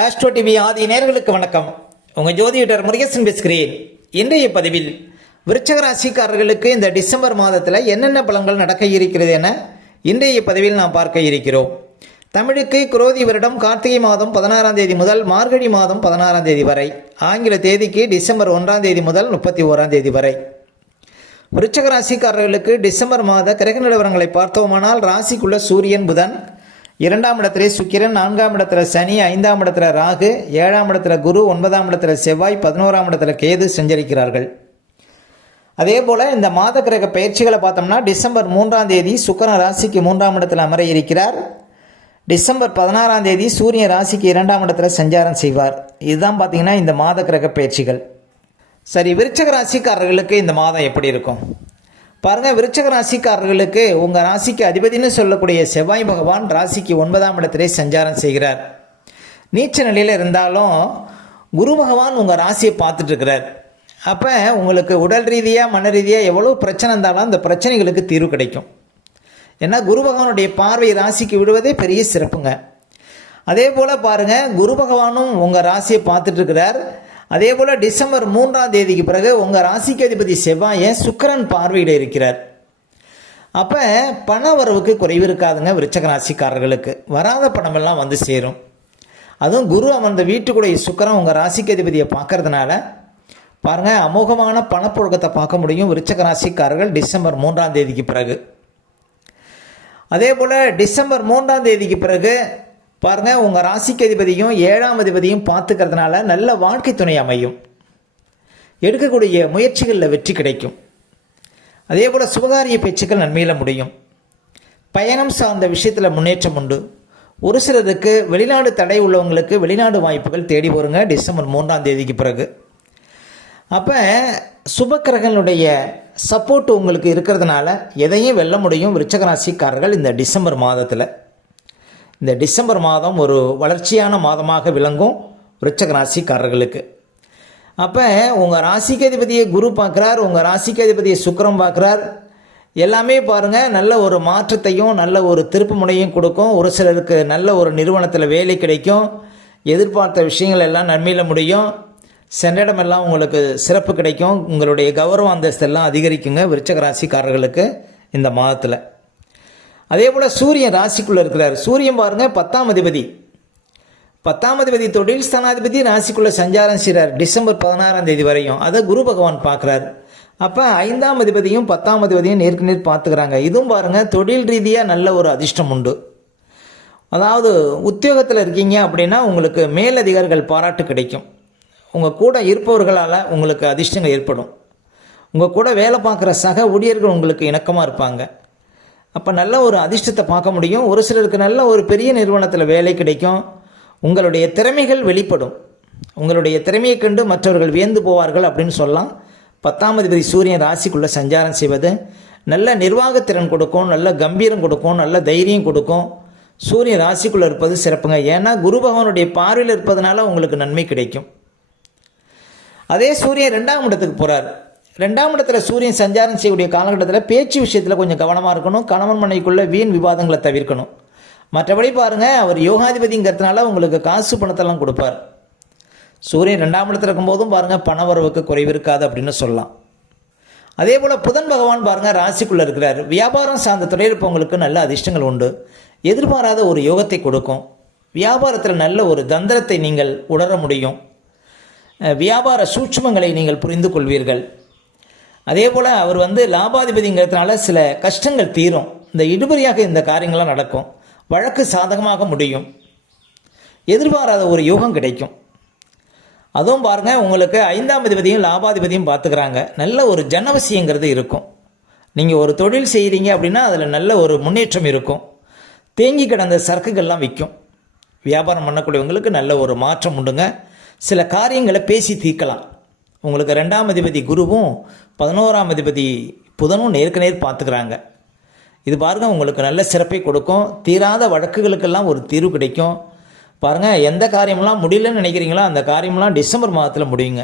Astro TV ஆதி நேர்களுக்கு வணக்கம். உங்கள் ஜோதிடர் முருகேசன் பேசுகிறேன். இன்றைய பதிவில் விருச்சக ராசிக்காரர்களுக்கு இந்த டிசம்பர் மாதத்தில் என்னென்ன பலன்கள் நடக்க இருக்கிறது என இன்றைய பதிவில் நாம் பார்க்க இருக்கிறோம். தமிழுக்கு குரோதி வருடம் கார்த்திகை மாதம் பதினாறாம் தேதி முதல் மார்கழி மாதம் பதினாறாம் தேதி வரை ஆங்கில தேதிக்கு டிசம்பர் ஒன்றாம் தேதி முதல் முப்பத்தி ஓராம் தேதி வரை. விருச்சக ராசிக்காரர்களுக்கு டிசம்பர் மாத கிரக நிலவரங்களை பார்த்தோமானால் ராசிக்குள்ள சூரியன் புதன் இரண்டாம் இடத்துல சுக்கிரன் நான்காம் இடத்துல சனி ஐந்தாம் இடத்துல ராகு ஏழாம் இடத்துல குரு ஒன்பதாம் இடத்துல செவ்வாய் பதினோராம் இடத்துல கேது சஞ்சரிக்கிறார்கள். அதே போல் இந்த மாத கிரக பயிற்சிகளை பார்த்தோம்னா டிசம்பர் மூன்றாம் தேதி சுக்கரன் ராசிக்கு மூன்றாம் இடத்துல அமர இருக்கிறார். டிசம்பர் பதினாறாம் தேதி சூரிய ராசிக்கு இரண்டாம் இடத்துல சஞ்சாரம் செய்வார். இதுதான் பார்த்தீங்கன்னா இந்த மாத கிரக பயிற்சிகள். சரி விருச்சக ராசிக்காரர்களுக்கு இந்த மாதம் எப்படி இருக்கும்? பாருங்கள் விருச்சக ராசிக்காரர்களுக்கு உங்கள் ராசிக்கு அதிபதினு சொல்லக்கூடிய செவ்வாய் பகவான் ராசிக்கு ஒன்பதாம் இடத்திலே சஞ்சாரம் செய்கிறார். நீச்ச நிலையில் இருந்தாலும் குரு பகவான் உங்கள் ராசியை பார்த்துட்டு இருக்கிறார் அப்போ உங்களுக்கு உடல் ரீதியாக மன ரீதியாக எவ்வளோ பிரச்சனை இருந்தாலும் அந்த பிரச்சனைகளுக்கு தீர்வு கிடைக்கும். ஏன்னா குரு பகவானுடைய பார்வை ராசிக்கு விடுவதே பெரிய சிறப்புங்க. அதே போல் பாருங்கள் குரு பகவானும் உங்கள் ராசியை பார்த்துட்டு இருக்கிறார் அதே போல் டிசம்பர் மூன்றாம் தேதிக்கு பிறகு உங்கள் ராசிக்கு அதிபதி செவ்வாயை சுக்கரன் பார்வையிட இருக்கிறார். அப்போ பண வரவுக்கு குறைவு இருக்காதுங்க விருச்சக ராசிக்காரர்களுக்கு. வராத பணமெல்லாம் வந்து சேரும். அதுவும் குரு அமர்ந்த வீட்டுக்குடைய சுக்கிரன் உங்கள் ராசிக்கு அதிபதியை பார்க்கறதுனால பாருங்கள் அமோகமான பணப்புழக்கத்தை பார்க்க முடியும் விருச்சக ராசிக்காரர்கள் டிசம்பர் மூன்றாம் தேதிக்கு பிறகு. அதே போல் டிசம்பர் மூன்றாம் தேதிக்கு பிறகு பாருங்கள் உங்கள் ராசிக்கு அதிபதியும் ஏழாம் அதிபதியும் பார்த்துக்கிறதுனால நல்ல வாழ்க்கை துணை அமையும். எடுக்கக்கூடிய முயற்சிகளில் வெற்றி கிடைக்கும். அதே போல் சுபகாரிய பேச்சுக்கள் நன்மையில் முடியும். பயணம் சார்ந்த விஷயத்தில் முன்னேற்றம் உண்டு. ஒரு சிலருக்கு வெளிநாடு தடை உள்ளவங்களுக்கு வெளிநாடு வாய்ப்புகள் தேடி வருங்க டிசம்பர் மூன்றாம் தேதிக்கு பிறகு. அப்போ சுபக்கிரகனுடைய சப்போர்ட் உங்களுக்கு இருக்கிறதுனால எதையும் வெல்ல முடியும் விருச்சகராசிக்காரர்கள் இந்த டிசம்பர் மாதத்தில். இந்த டிசம்பர் மாதம் ஒரு வளர்ச்சியான மாதமாக விளங்கும் விருச்சக ராசிக்காரர்களுக்கு. அப்போ உங்கள் ராசிக்கு அதிபதியை குரு பார்க்குறார் உங்கள் ராசிக்கு அதிபதியை சுக்கரம் பார்க்குறார். எல்லாமே பாருங்கள் நல்ல ஒரு மாற்றத்தையும் நல்ல ஒரு திருப்பு முனையும் கொடுக்கும். ஒரு சிலருக்கு நல்ல ஒரு நிறுவனத்தில் வேலை கிடைக்கும். எதிர்பார்த்த விஷயங்கள் எல்லாம் நன்மையில் முடியும். சென்றிடமெல்லாம் உங்களுக்கு சிறப்பு கிடைக்கும். உங்களுடைய கௌரவ அந்தஸ்தெல்லாம் அதிகரிக்குங்க விருச்சக ராசிக்காரர்களுக்கு இந்த மாதத்தில். அதே போல் சூரியன் ராசிக்குள்ளே இருக்கிறார். சூரியன் பாருங்கள் பத்தாம் அதிபதி. பத்தாம் அதிபதி தொழில் ஸ்தானாதிபதி ராசிக்குள்ளே சஞ்சாரம் செய்கிறார் டிசம்பர் பதினாறாம் தேதி வரையும். அதை குரு பகவான் பார்க்குறாரு. அப்போ ஐந்தாம் அதிபதியும் பத்தாம் அதிபதியும் நேருக்கு நேர் பார்த்துக்கிறாங்க. இதுவும் பாருங்கள் தொழில் ரீதியாக நல்ல ஒரு அதிர்ஷ்டம் உண்டு. அதாவது உத்தியோகத்தில் இருக்கீங்க அப்படின்னா உங்களுக்கு மேலதிகாரிகள் பாராட்டு கிடைக்கும். உங்கள் கூட இருப்பவர்களால் உங்களுக்கு அதிர்ஷ்டங்கள் ஏற்படும். உங்கள் கூட வேலை பார்க்குற சக ஊழியர்கள் உங்களுக்கு இணக்கமாக இருப்பாங்க. அப்போ நல்ல ஒரு அதிர்ஷ்டத்தை பார்க்க முடியும். ஒரு சிலருக்கு நல்ல ஒரு பெரிய நிறுவனத்தில் வேலை கிடைக்கும். உங்களுடைய திறமைகள் வெளிப்படும். உங்களுடைய திறமையை கண்டு மற்றவர்கள் வியந்து போவார்கள் அப்படின்னு சொல்லலாம். பத்தாம் அதிபதி சூரியன் ராசிக்குள்ளே சஞ்சாரம் செய்வது நல்ல நிர்வாகத்திறன் கொடுக்கும் நல்ல கம்பீரம் கொடுக்கும் நல்ல தைரியம் கொடுக்கும். சூரியன் ராசிக்குள்ளே இருப்பது சிறப்புங்க. ஏன்னா குரு பகவானுடைய பார்வையில் இருப்பதனால உங்களுக்கு நன்மை கிடைக்கும். அதே சூரியன் ரெண்டாம் இடத்துக்கு போகிறார் ரெண்டாம் இடத்துல சூரியன் சஞ்சாரம் செய்யக்கூடிய காலகட்டத்தில் பேச்சு விஷயத்தில் கொஞ்சம் கவனமாக இருக்கணும். கணவன் மனைக்குள்ளே வீண் விவாதங்களை தவிர்க்கணும். மற்றபடி பாருங்கள் அவர் யோகாதிபதிங்கிறதுனால உங்களுக்கு காசு பணத்தெல்லாம் கொடுப்பார். சூரியன் ரெண்டாம் இடத்துல இருக்கும்போதும் பாருங்கள் பண வரவுக்கு குறைவு இருக்காது அப்படின்னு சொல்லலாம். அதே போல் புதன் பகவான் பாருங்கள் ராசிக்குள்ளே இருக்கிறார். வியாபாரம் சார்ந்த துறையிருப்பவங்களுக்கு நல்ல அதிர்ஷ்டங்கள் உண்டு. எதிர்பாராத ஒரு யோகத்தை கொடுக்கும். வியாபாரத்தில் நல்ல ஒரு தந்திரத்தை நீங்கள் உணர முடியும். வியாபார சூட்சுமங்களை நீங்கள் புரிந்து கொள்வீர்கள். அதே போல் அவர் வந்து லாபாதிபதிங்கிறதுனால சில கஷ்டங்கள் தீரும். இந்த இடுபறியாக இந்த காரியங்கள்லாம் நடக்கும். வழக்கு சாதகமாக முடியும். எதிர்பாராத ஒரு யோகம் கிடைக்கும். அதுவும் பாருங்கள் உங்களுக்கு ஐந்தாம் அதிபதியும் லாபாதிபதியும் பார்த்துக்கிறாங்க. நல்ல ஒரு ஜனவசியங்கிறது இருக்கும். நீங்கள் ஒரு தொழில் செய்கிறீங்க அப்படின்னா அதில் நல்ல ஒரு முன்னேற்றம் இருக்கும். தேங்கி கிடந்த சரக்குகள்லாம் விற்கும். வியாபாரம் பண்ணக்கூடியவங்களுக்கு நல்ல ஒரு மாற்றம் உண்டுங்க. சில காரியங்களை பேசி தீர்க்கலாம். உங்களுக்கு ரெண்டாம் அதிபதி குருவும் பதினோராம் அதிபதி புதனும் நேருக்கு நேர் பார்த்துக்கிறாங்க. இது பாருங்கள் உங்களுக்கு நல்ல சிறப்பை கொடுக்கும். தீராத வழக்குகளுக்கெல்லாம் ஒரு தீர்வு கிடைக்கும். பாருங்கள் எந்த காரியமெல்லாம் முடியலன்னு நினைக்கிறீங்களோ அந்த காரியமெல்லாம் டிசம்பர் மாதத்தில் முடியுங்க.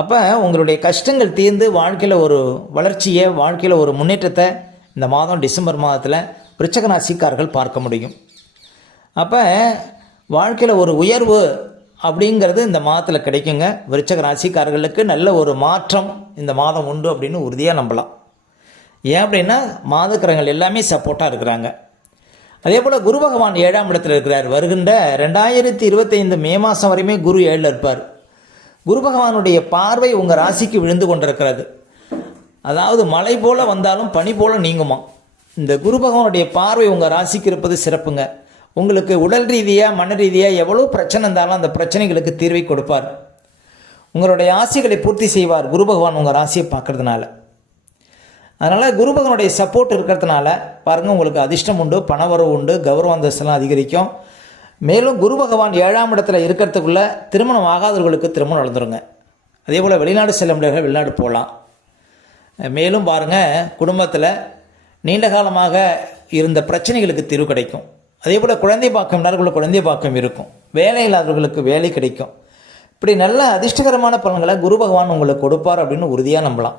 அப்போ உங்களுடைய கஷ்டங்கள் தீர்ந்து வாழ்க்கையில் ஒரு வளர்ச்சியை வாழ்க்கையில் ஒரு முன்னேற்றத்தை இந்த மாதம் டிசம்பர் மாதத்தில் விருச்சக பார்க்க முடியும். அப்போ வாழ்க்கையில் ஒரு உயர்வு அப்படிங்கிறது இந்த மாதத்தில் கிடைக்குங்க. விருச்சக ராசிக்காரர்களுக்கு நல்ல ஒரு மாற்றம் இந்த மாதம் உண்டு அப்படின்னு உறுதியாக நம்பலாம். ஏன் அப்படின்னா மாதக்கிரகங்கள் எல்லாமே சப்போர்ட்டாக இருக்கிறாங்க. அதே போல் குரு பகவான் ஏழாம் இடத்தில் இருக்கிறார். வருகின்ற ரெண்டாயிரத்தி இருபத்தைந்து மே மாதம் வரையுமே குரு ஏழில் இருப்பார். குரு பகவானுடைய பார்வை உங்கள் ராசிக்கு விழுந்து கொண்டிருக்கிறது. அதாவது மழை போல் வந்தாலும் பனி போல் நீங்குமா இந்த குரு பகவானுடைய பார்வை உங்கள் ராசிக்கு இருப்பது சிறப்புங்க. உங்களுக்கு உடல் ரீதியாக மன ரீதியாக எவ்வளோ பிரச்சனை இருந்தாலும் அந்த பிரச்சனைகளுக்கு தீர்வை கொடுப்பார். உங்களுடைய ஆசைகளை பூர்த்தி செய்வார் குரு பகவான் உங்கள் ராசியை பார்க்கறதுனால. அதனால் குரு பகவானுடைய சப்போர்ட் இருக்கிறதுனால பாருங்கள் உங்களுக்கு அதிர்ஷ்டம் உண்டு பணவரவு உண்டு கௌரவ அந்தஸ்தெல்லாம் அதிகரிக்கும். மேலும் குரு பகவான் ஏழாம் இடத்துல இருக்கிறதுக்குள்ளே திருமணம் ஆகாதவர்களுக்கு திருமணம் நடந்துருங்க. அதே போல் வெளிநாடு செல்ல முடியாத வெளிநாடு போகலாம் மேலும் பாருங்கள் குடும்பத்தில் நீண்ட காலமாக இருந்த பிரச்சனைகளுக்கு தீர்வு கிடைக்கும். அதே போல் குழந்தை பாக்கம் இல்லாதவர்களுக்கு குழந்தை பாக்கம் இருக்கும். வேலை இல்லாதவர்களுக்கு வேலை கிடைக்கும். இப்படி நல்ல அதிர்ஷ்டகரமான பலன்களை குரு பகவான் உங்களுக்கு கொடுப்பார் அப்படின்னு உறுதியாக நம்பலாம்.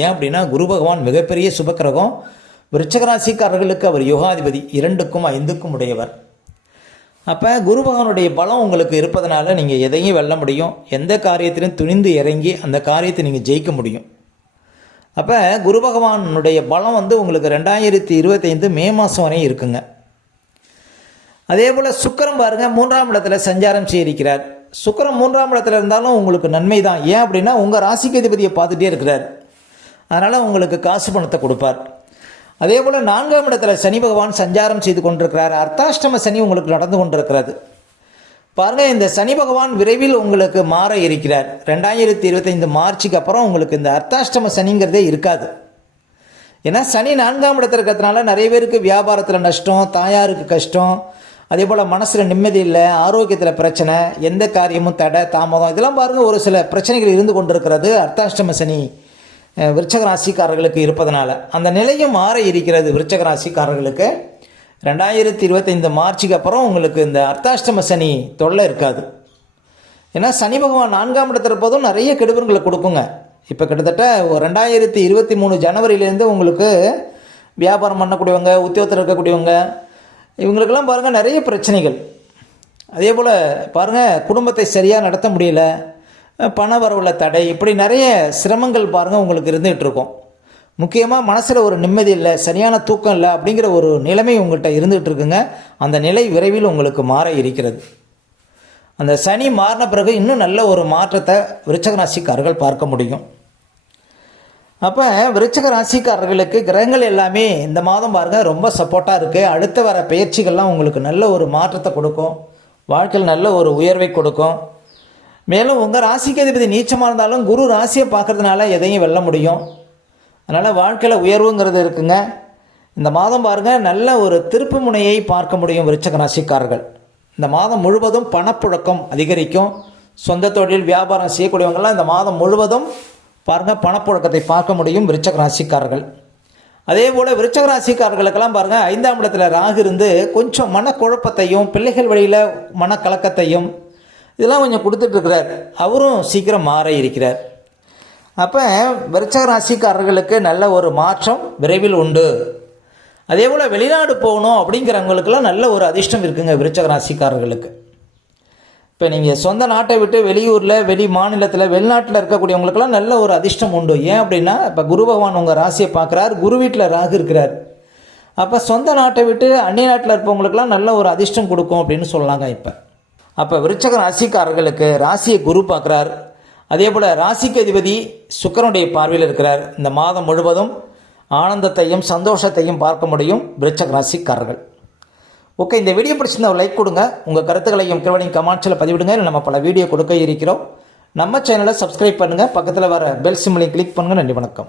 ஏன் அப்படின்னா குரு பகவான் மிகப்பெரிய சுபக்கிரகம். விருச்சகராசிக்காரர்களுக்கு அவர் யோகாதிபதி. இரண்டுக்கும் ஐந்துக்கும் உடையவர். அப்போ குரு பகவானுடைய பலம் உங்களுக்கு இருப்பதனால நீங்கள் எதையும் வெல்ல முடியும். எந்த காரியத்திலும் துணிந்து இறங்கி அந்த காரியத்தை நீங்கள் ஜெயிக்க முடியும். அப்போ குரு பகவானுடைய பலம் வந்து உங்களுக்கு ரெண்டாயிரத்தி இருபத்தைந்து மே மாதம் வரையும் இருக்குங்க. அதே போல் சுக்கரம் பாருங்க மூன்றாம் இடத்துல சஞ்சாரம் செய்திருக்கிறார். சுக்கரம் மூன்றாம் இடத்துல இருந்தாலும் உங்களுக்கு நன்மை தான். ஏன் அப்படின்னா உங்கள் ராசிக்கு அதிபதியை பார்த்துட்டே இருக்கிறார். அதனால் உங்களுக்கு காசு பணத்தை கொடுப்பார். அதே போல் நான்காம் இடத்துல சனி பகவான் சஞ்சாரம் செய்து கொண்டிருக்கிறார். அர்த்தாஷ்டம சனி உங்களுக்கு நடந்து கொண்டிருக்கிறது. பாருங்க இந்த சனி பகவான் விரைவில் உங்களுக்கு மாற இருக்கிறார். ரெண்டாயிரத்தி இருபத்தைந்து மார்ச்சுக்கு அப்புறம் உங்களுக்கு இந்த அர்த்தாஷ்டம சனிங்கிறதே இருக்காது. ஏன்னா சனி நான்காம் இடத்துல இருக்கிறதுனால நிறைய பேருக்கு வியாபாரத்தில் நஷ்டம் தாயாருக்கு கஷ்டம் அதே போல் மனசில் நிம்மதி இல்லை ஆரோக்கியத்தில் பிரச்சனை எந்த காரியமும் தடை தாமதம் இதெல்லாம் பாருங்கள் ஒரு சில பிரச்சனைகள் இருந்து கொண்டிருக்கிறது அர்த்தாஷ்டம சனி அஹ், விருச்சக ராசிக்காரர்களுக்கு இருப்பதனால. அந்த நிலையும் மாற இருக்கிறது விருச்சக ராசிக்காரர்களுக்கு. ரெண்டாயிரத்தி இருபத்தைந்து மார்ச்சுக்கு அப்புறம் உங்களுக்கு இந்த அர்த்தாஷ்டம சனி தொல்லை இருக்காது. ஏன்னா சனி பகவான் நான்காம் இடத்துல இருப்பதும் நிறைய கெடுபர்களை கொடுக்குங்க. இப்போ கிட்டத்தட்ட ஒரு ரெண்டாயிரத்தி இருபத்தி மூணு ஜனவரியிலேருந்து உங்களுக்கு வியாபாரம் பண்ணக்கூடியவங்க உத்தியோகத்தில் இருக்கக்கூடியவங்க இவங்களுக்கெல்லாம் பாருங்கள் நிறைய பிரச்சனைகள். அதே போல் பாருங்கள் குடும்பத்தை சரியாக நடத்த முடியல பண வரவுல தடை இப்படி நிறைய சிரமங்கள் பாருங்கள் உங்களுக்கு இருந்துகிட்டு இருக்கும். முக்கியமாக மனசில் ஒரு நிம்மதி இல்லை சரியான தூக்கம் இல்லை அப்படிங்கிற ஒரு நிலைமை உங்கள்கிட்ட இருந்துகிட்டு இருக்குங்க. அந்த நிலை விரைவில் உங்களுக்கு மாற இருக்கிறது. அந்த சனி மாறின பிறகு இன்னும் நல்ல ஒரு மாற்றத்தை விருச்சகராசிக்காரர்கள் பார்க்க முடியும். அப்போ விருச்சக ராசிக்காரர்களுக்கு கிரகங்கள் எல்லாமே இந்த மாதம் பாருங்கள் ரொம்ப சப்போர்ட்டாக இருக்குது அடுத்து வர பயிற்சிகள்லாம் உங்களுக்கு நல்ல ஒரு மாற்றத்தை கொடுக்கும். வாழ்க்கையில் நல்ல ஒரு உயர்வை கொடுக்கும். மேலும் உங்கள் ராசிக்கு அதிபதி நீச்சமாக இருந்தாலும் குரு ராசியை பார்க்குறதுனால எதையும் வெல்ல முடியும். அதனால் வாழ்க்கையில் உயர்வுங்கிறது இருக்குங்க. இந்த மாதம் பாருங்கள் நல்ல ஒரு திருப்பு முனையை பார்க்க முடியும் விருச்சக ராசிக்காரர்கள். இந்த மாதம் முழுவதும் பணப்புழக்கம் அதிகரிக்கும். சொந்த தொழில் வியாபாரம் செய்யக்கூடியவங்கெல்லாம் இந்த மாதம் முழுவதும் பாருங்கள் பணப்புழக்கத்தை பார்க்க முடியும் விருச்சக ராசிக்காரர்கள். அதே போல் விருச்சக ராசிக்காரர்களுக்கெல்லாம் பாருங்கள் ஐந்தாம் இடத்துல ராகு இருந்து கொஞ்சம் மனக்குழப்பத்தையும் பிள்ளைகள் வழியில் மனக்கலக்கத்தையும் இதெல்லாம் கொஞ்சம் கொடுத்துட்ருக்கிறார். அவரும் சீக்கிரம் மாற இருக்கிறார். அப்போ விருச்சக ராசிக்காரர்களுக்கு நல்ல ஒரு மாற்றம் விரைவில் உண்டு. அதே போல் வெளிநாடு போகணும் அப்படிங்கிறவங்களுக்கெல்லாம் நல்ல ஒரு அதிர்ஷ்டம் இருக்குங்க விருச்சக ராசிக்காரர்களுக்கு. இப்போ நீங்கள் சொந்த நாட்டை விட்டு வெளியூரில் வெளி மாநிலத்தில் வெளிநாட்டில் இருக்கக்கூடியவங்களுக்கெல்லாம் நல்ல ஒரு அதிர்ஷ்டம் உண்டு. ஏன் அப்படின்னா இப்போ குரு பகவான் உங்கள் ராசியை பார்க்குறார் குரு வீட்டில் ராகு இருக்கிறார். அப்போ சொந்த நாட்டை விட்டு அந்நிய நாட்டில் இருப்பவங்களுக்கெல்லாம் நல்ல ஒரு அதிர்ஷ்டம் கொடுக்கும் அப்படின்னு சொல்லலாங்க இப்போ. அப்போ விருச்சக ராசிக்காரர்களுக்கு ராசியை குரு பார்க்குறார். அதே போல் ராசிக்கு அதிபதி சுக்கரனுடைய பார்வையில் இருக்கிறார். இந்த மாதம் முழுவதும் ஆனந்தத்தையும் சந்தோஷத்தையும் பார்க்க முடியும் விருச்சக ராசிக்காரர்கள். ஓகே இந்த வீடியோ பிடிச்சிருந்தா லைக் கொடுங்க. உங்கள் கருத்துக்களையும் கிருவனையும் கமெண்ட்ஸில் பதிவிடுங்க. இல்லை நம்ம பல வீடியோ கொடுக்க இருக்கிறோம். நம்ம சேனலை சப்ஸ்கிரைப் பண்ணுங்கள் பக்கத்தில் வர பெல் சிம்லையும் கிளிக் பண்ணுங்கள் நன்றி வணக்கம்.